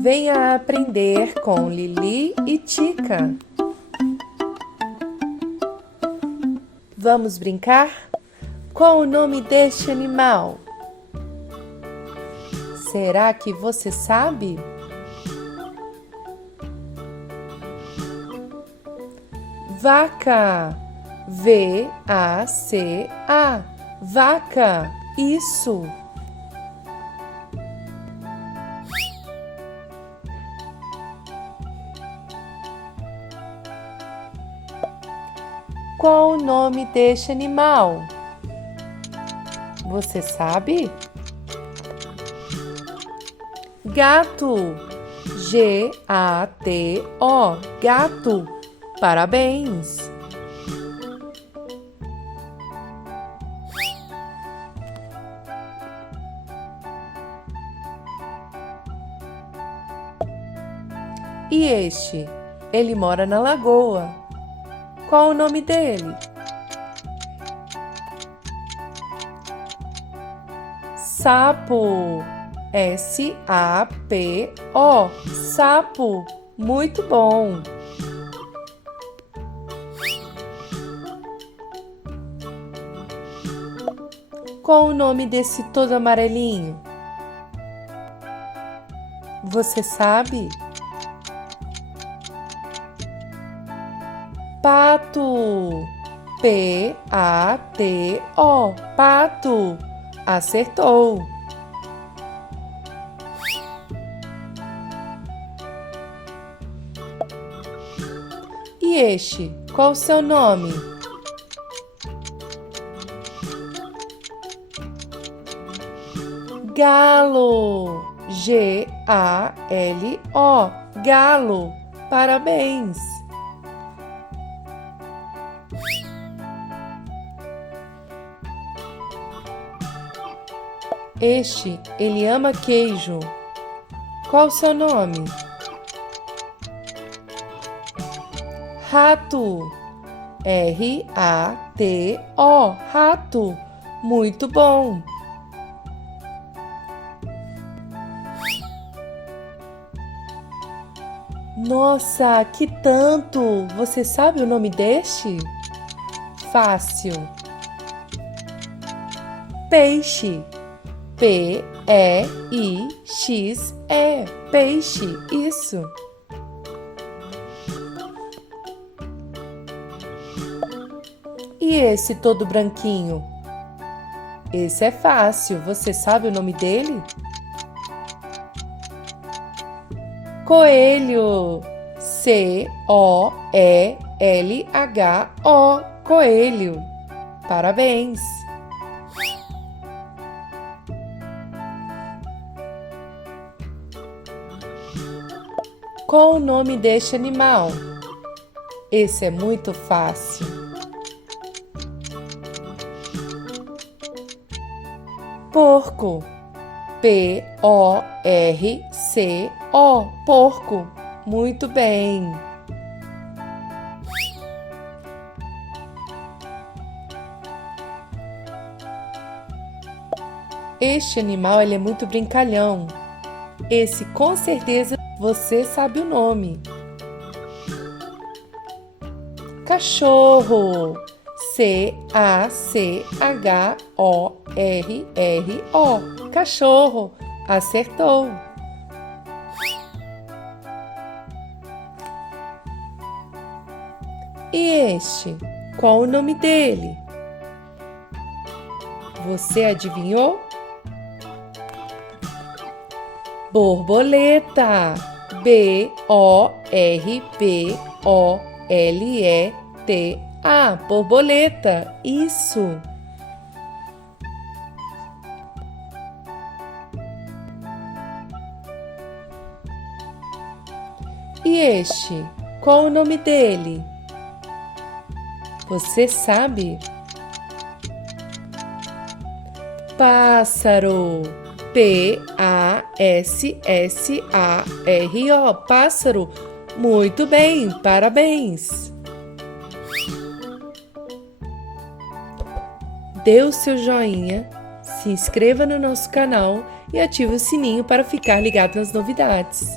Venha aprender com Lili e Tica. Vamos brincar? Qual o nome deste animal? Será que você sabe? Vaca. V-A-C-A. Vaca. Isso. Qual o nome deste animal? Você sabe? Gato. G-A-T-O. Gato. Parabéns! E este? Ele mora na lagoa. Qual o nome dele? Sapo. S-A-P-O. Sapo. Muito bom! Qual o nome desse todo amarelinho? Você sabe? Pato. P-A-T-O. Pato. Acertou. E este? Qual o seu nome? Galo. G-A-L-O. Galo. Parabéns! Este, ele ama queijo. Qual o seu nome? Rato. R-A-T-O. Rato. Muito bom! Nossa, que tanto! Você sabe o nome deste? Fácil. Peixe. P-E-I-X-E. Peixe. Isso. E esse todo branquinho? Esse é fácil. Você sabe o nome dele? Coelho. C-O-E-L-H-O. Coelho. Parabéns! Qual o nome deste animal? Esse é muito fácil. Porco. P-O-R-C-O. Porco. Muito bem. Este animal ele é muito brincalhão. Esse com certeza você sabe o nome. Cachorro. C-A-C-H-O-R-R-O. Cachorro. Acertou. E este? Qual o nome dele? Você adivinhou? Borboleta. B-O-R-B-O-L-E-T-A. Borboleta. Isso. E este? Qual o nome dele? Você sabe? Pássaro. P-A-S-S-A-R-O. Pássaro. Muito bem, parabéns! Dê o seu joinha, se inscreva no nosso canal e ative o sininho para ficar ligado nas novidades.